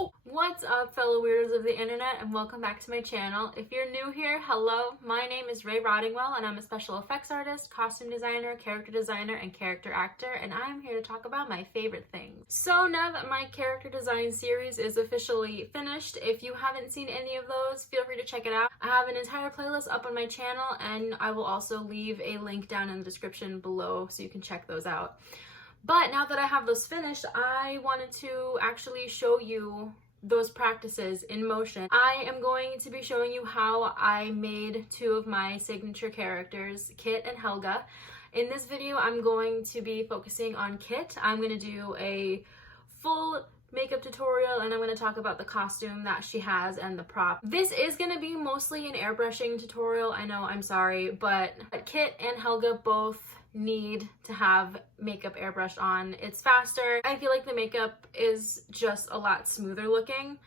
What's up, fellow weirdos of the internet, and welcome back to my channel. If you're new here, hello, my name is Ray Rottingwell, and I'm a special effects artist, costume designer, character designer, and character actor, and I'm here to talk about my favorite things. So now that my character design series is officially finished, if you haven't seen any of those, feel free to check it out. I have an entire playlist up on my channel, and I will also leave a link down in the description below so you can check those out. But now that I have those finished, I wanted to actually show you those practices in motion. I am going to be showing you how I made two of my signature characters, Kit and Helga. In this video, I'm going to be focusing on Kit. I'm going to do a full makeup tutorial, and I'm going to talk about the costume that she has and the prop. This is going to be mostly an airbrushing tutorial. I know, I'm sorry, but Kit and Helga both need to have makeup airbrushed on. It's faster. I feel like the makeup is just a lot smoother looking.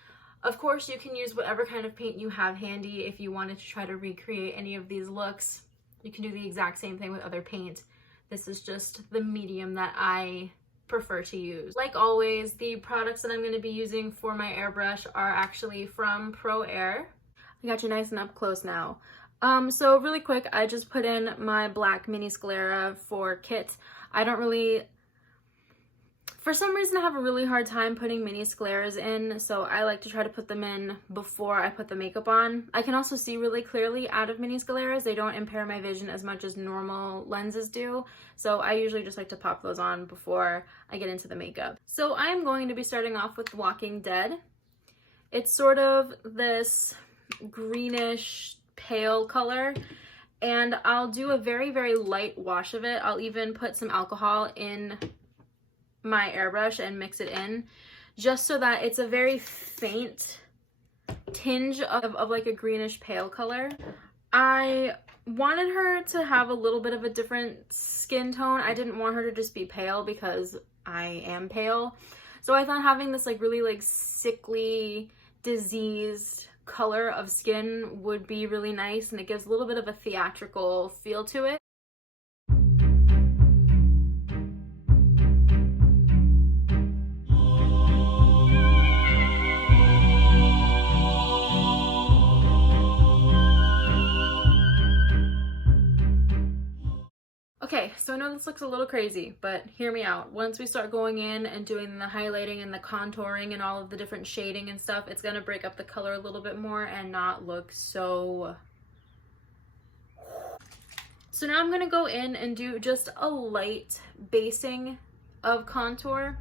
Of course, you can use whatever kind of paint you have handy if you wanted to try to recreate any of these looks. You can do the exact same thing with other paint. This is just the medium that I prefer to use. Like always, the products that I'm going to be using for my airbrush are actually from Pro Air. I got you nice and up close now. So really quick, I just put in my black mini sclera for Kit. I don't really, for some reason I have a really hard time putting mini scleras in, so I like to try to put them in before I put the makeup on. I can also see really clearly out of mini scleras. They don't impair my vision as much as normal lenses do, so I usually just like to pop those on before I get into the makeup. So I'm going to be starting off with Walking Dead. It's sort of this greenish pale color, and I'll do a very light wash of it. I'll even put some alcohol in my airbrush and mix it in, just so that it's a very faint tinge of like a greenish pale color. I wanted her to have a little bit of a different skin tone. I didn't want her to just be pale because I am pale, so I thought having this like really like sickly, diseased color of skin would be really nice, and it gives a little bit of a theatrical feel to it. Okay, so I know this looks a little crazy, but hear me out. Once we start going in and doing the highlighting and the contouring and all of the different shading and stuff, it's gonna break up the color a little bit more and not look so... So now I'm gonna go in and do just a light basing of contour.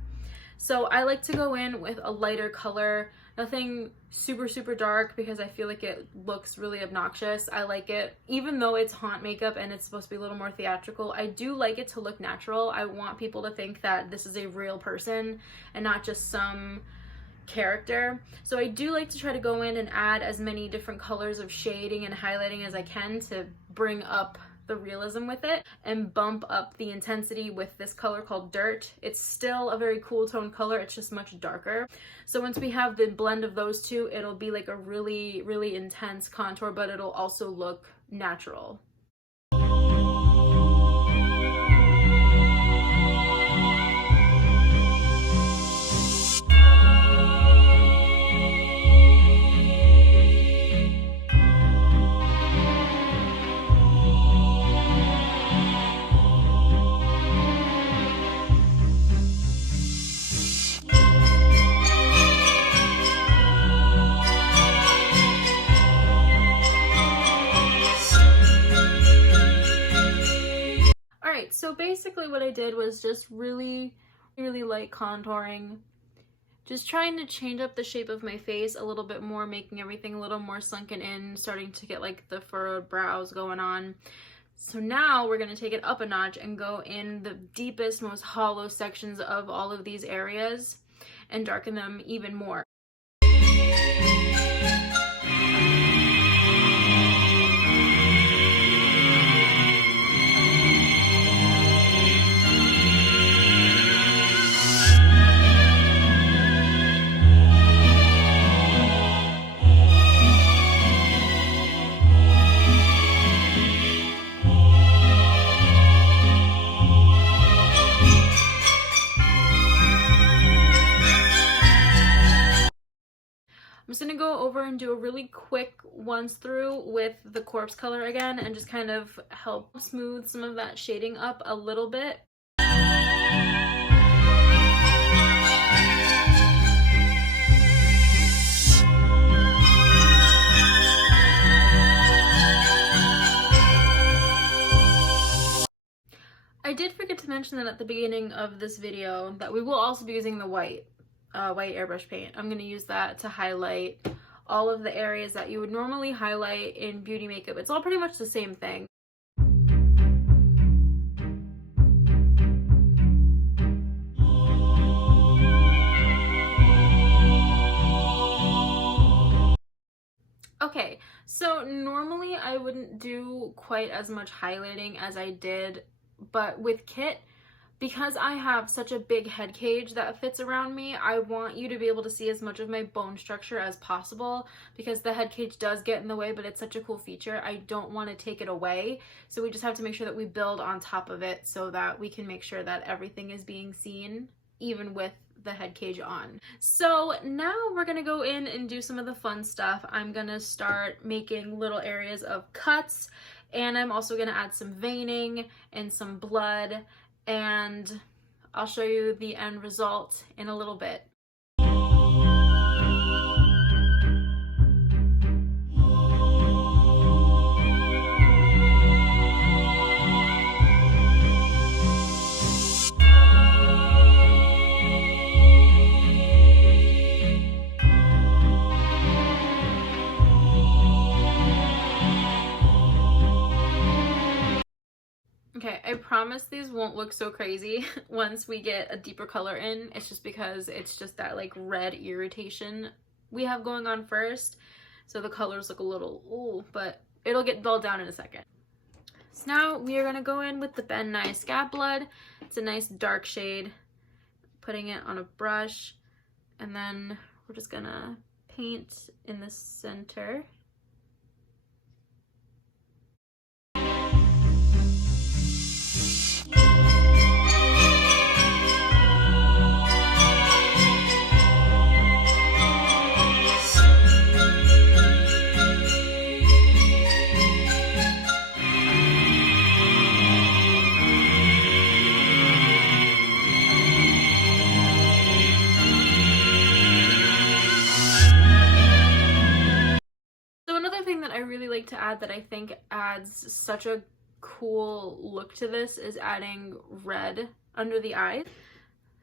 So I like to go in with a lighter color, nothing super dark because I feel like it looks really obnoxious. I like it, even though it's haunt makeup and it's supposed to be a little more theatrical, I do like it to look natural. I want people to think that this is a real person and not just some character. So I do like to try to go in and add as many different colors of shading and highlighting as I can to bring up the realism with it and bump up the intensity with this color called Dirt. It's still a very cool tone color, it's just much darker. So once we have the blend of those two, it'll be like a really intense contour, but it'll also look natural. So basically what I did was just really light contouring, just trying to change up the shape of my face a little bit more, making everything a little more sunken in, starting to get like the furrowed brows going on. So now we're going to take it up a notch and go in the deepest, most hollow sections of all of these areas and darken them even more. I'm just gonna go over and do a really quick once through with the corpse color again and just kind of help smooth some of that shading up a little bit. I did forget to mention that at the beginning of this video that we will also be using the white airbrush paint. I'm going to use that to highlight all of the areas that you would normally highlight in beauty makeup. It's all pretty much the same thing. Okay, so normally I wouldn't do quite as much highlighting as I did, but with Kit, because I have such a big head cage that fits around me, I want you to be able to see as much of my bone structure as possible, because the head cage does get in the way, but it's such a cool feature. I don't want to take it away, so we just have to make sure that we build on top of it so that we can make sure that everything is being seen, even with the head cage on. So now we're gonna go in and do some of the fun stuff. I'm gonna start making little areas of cuts, and I'm also gonna add some veining and some blood, and I'll show you the end result in a little bit. Okay, I promise these won't look so crazy once we get a deeper color in. It's just because it's just that like red irritation we have going on first. So the colors look a little, ooh, but it'll get dulled down in a second. So now we are gonna go in with the Ben Nye Scab Blood. It's a nice dark shade. Putting it on a brush, and then we're just gonna paint in the center. To add that I think adds such a cool look to this is adding red under the eyes.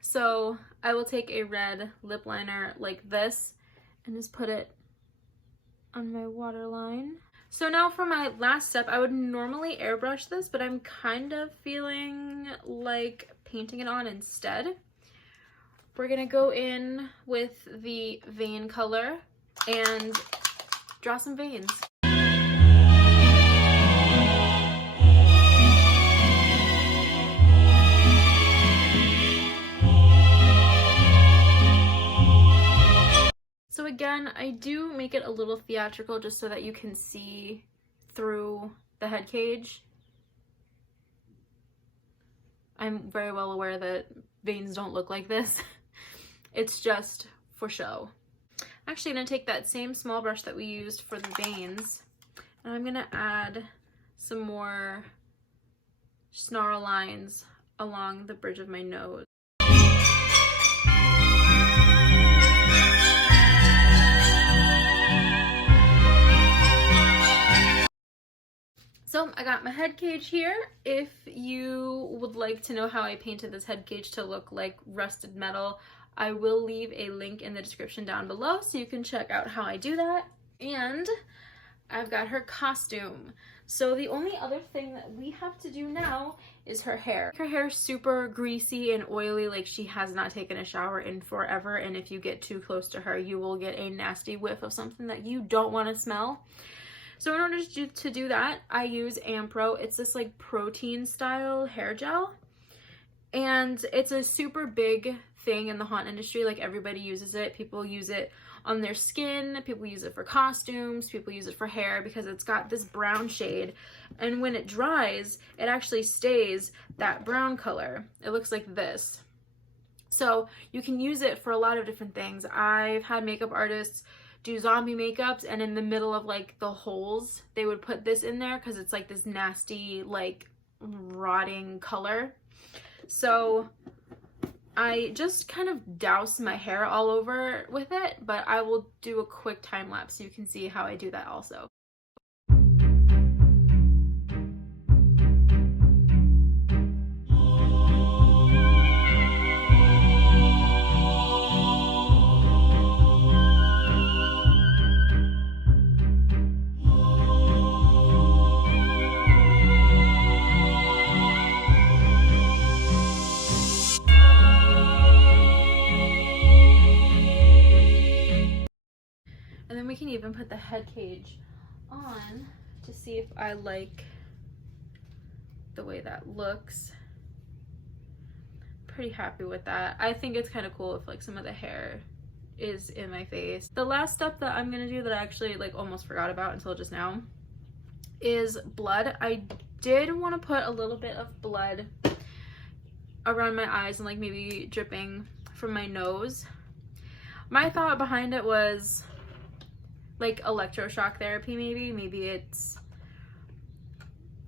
So I will take a red lip liner like this and just put it on my waterline. So now for my last step, I would normally airbrush this, but I'm kind of feeling like painting it on instead. We're gonna go in with the vein color and draw some veins. So again, I do make it a little theatrical just so that you can see through the head cage. I'm very well aware that veins don't look like this. It's just for show. I'm actually gonna take that same small brush that we used for the veins, and I'm gonna add some more snarl lines along the bridge of my nose. So I got my head cage here. If you would like to know how I painted this head cage to look like rusted metal, I will leave a link in the description down below so you can check out how I do that. And I've got her costume. So the only other thing that we have to do now is her hair. Her hair is super greasy and oily, like she has not taken a shower in forever, and if you get too close to her, you will get a nasty whiff of something that you don't want to smell. So in order to do that, I use Ampro. It's this like protein style hair gel. And it's a super big thing in the haunt industry. Like everybody uses it. People use it on their skin. People use it for costumes. People use it for hair because it's got this brown shade. And when it dries, it actually stays that brown color. It looks like this. So you can use it for a lot of different things. I've had makeup artists do zombie makeups, and in the middle of like the holes they would put this in there because it's like this nasty like rotting color. So I just kind of douse my hair all over with it, but I will do a quick time lapse so you can see how I do that also. And then we can even put the head cage on to see if I like the way that looks. Pretty happy with that. I think it's kind of cool if like some of the hair is in my face. The last step that I'm gonna do that I actually like almost forgot about until just now is blood. I did want to put a little bit of blood around my eyes and like maybe dripping from my nose. My thought behind it was like electroshock therapy, maybe it's,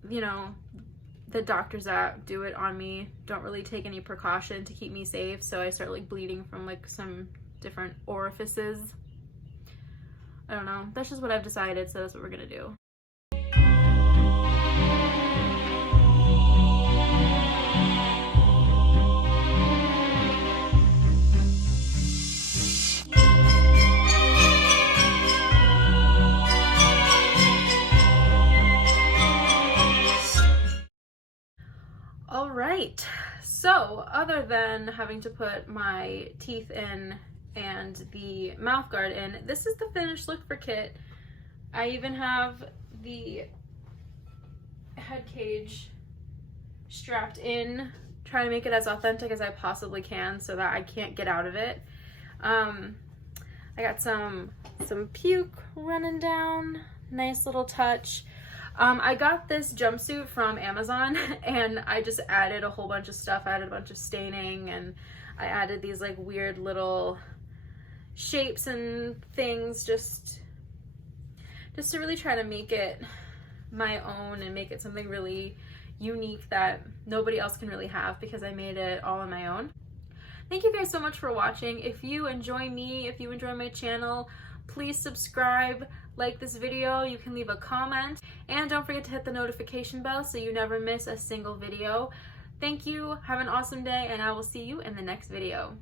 you know, the doctors that do it on me don't really take any precaution to keep me safe, so I start like bleeding from like some different orifices. I don't know, that's just what I've decided, so that's what we're gonna do. Alright, so other than having to put my teeth in and the mouth guard in, this is the finished look for Kit. I even have the head cage strapped in, trying to make it as authentic as I possibly can so that I can't get out of it. I got some puke running down, nice little touch. I got this jumpsuit from Amazon and I just added a whole bunch of stuff. I added a bunch of staining and I added these like weird little shapes and things just to really try to make it my own and make it something really unique that nobody else can really have because I made it all on my own. Thank you guys so much for watching. If you enjoy me, if you enjoy my channel, please subscribe, like this video, you can leave a comment, and don't forget to hit the notification bell so you never miss a single video. Thank you, have an awesome day, and I will see you in the next video.